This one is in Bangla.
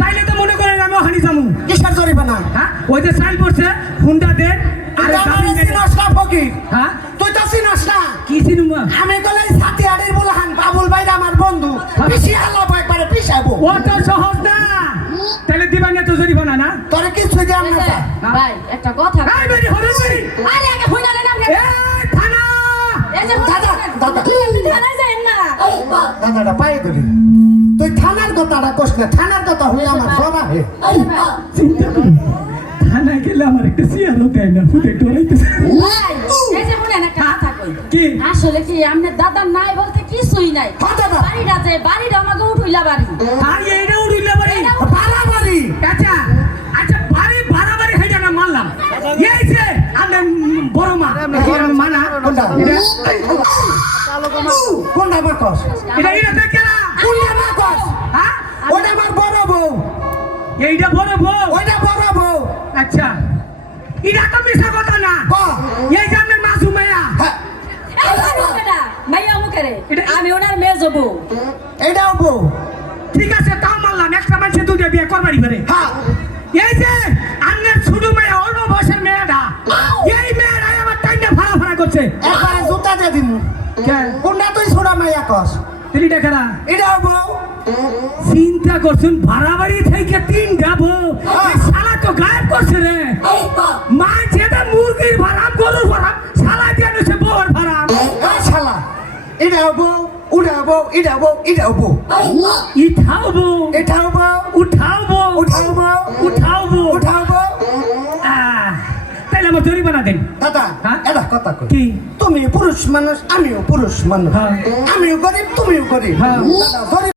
তাইলে তো মনে করেন আমি হানি যাব। কিসের জরিমানা? হ্যাঁ? ওই যে সাইন পড়ছে হুন্ডা দে আরে আমি চিনাস না ফকির। হ্যাঁ? তুই তো চিনাস না কি চিনুমা আমি গলাই সাথে আড়ে বলহান বাবুল ভাই আমার বন্ধু। হ্যাঁ। পিছি আল্লাহ পারে পিছাবো ও তো সহজ না। তাহলে দিবা না তো জরিমানা না? তোরে কিছু দিয়াম না আচ্ছা, ভাই একটা কথা ভাই বেরি হবে বেরি। আরে আগে হুন্ডা না রে এই থানা! এই যে দাদা দাদা। কি থানায় যাই না। দাদাটা পায়ে ধরি। কথাটা কোস না থানার কথা হয়ে আমার জমা হে চিন্তা করো। থানায় গেলে আমার একটা চেয়ারও দেয় না ফুটে ডরাইতেছে। এই যে শুনেন একটা কথা কই? কি? আসলে কি আমনে দাদা নাই বলতে কিছুই নাই। বাড়িটা যে বাড়িটা আমাকে উঠইলা বাড়ি। আর এইটা উড়িলে বাড়ি। বাড়াবাড়ি আচ্ছা আচ্ছা বাড়ি বাড়াবাড়ি হয়ে না মানলাম। এই যে আমি বড় মা। বড় মা। কোনটা? কোনটা আমার কস? এটা এটা দেখে না কোনটা আমার কস হ্যাঁ ওটা আমার বড় বউ এইটা বড় বউ। ওইটা বড় বউ। আচ্ছা। এটা তো মিশা কথা না। ক? এই যে আমি মাসু মেয়া হ্যাঁ, মাইয়া মুখে রে। এটা- আমি ওনার মেয়ে যাব। এটাও বউ। ঠিক আছে তাও মানলাম। একটা মানুষে দুটো বিয়ে করবারই পারে। হ্যাঁ। এই যে আন্নের ছোট মেয়ে অল্প বয়সের মেয়েটা এই মেয়েরাই আমার টাইমটা ভাড়া ভাড়া করছে। একবারে জুতা দিয়ে দিন কোনটা তুই ছোড়া মাইয়া কস? তিনি টাকারা এটাও বউ চিন্তা করছেন ভাড়া বাড়ি থেকে তিন যাব শালা তো গায়েব করছে রে। মা যেটা মুরগির ভাড়া গরুর ভাড়া শালা দিয়ে সে বউর ভাড়া শালা বউ বউ বউ বউ বউ এটাও বউ। উঠাও বউ উঠাও বউ। উঠাও বউ। উঠাও বউ। আহ, তাইলে আমার জরিমানা দেন। দাদা হ্যাঁ? কথা কই তুমি পুরুষ মানুষ আমিও পুরুষ মানুষ হ্যাঁ। আমিও গরিব তুমিও করি হ্যাঁ। গরিব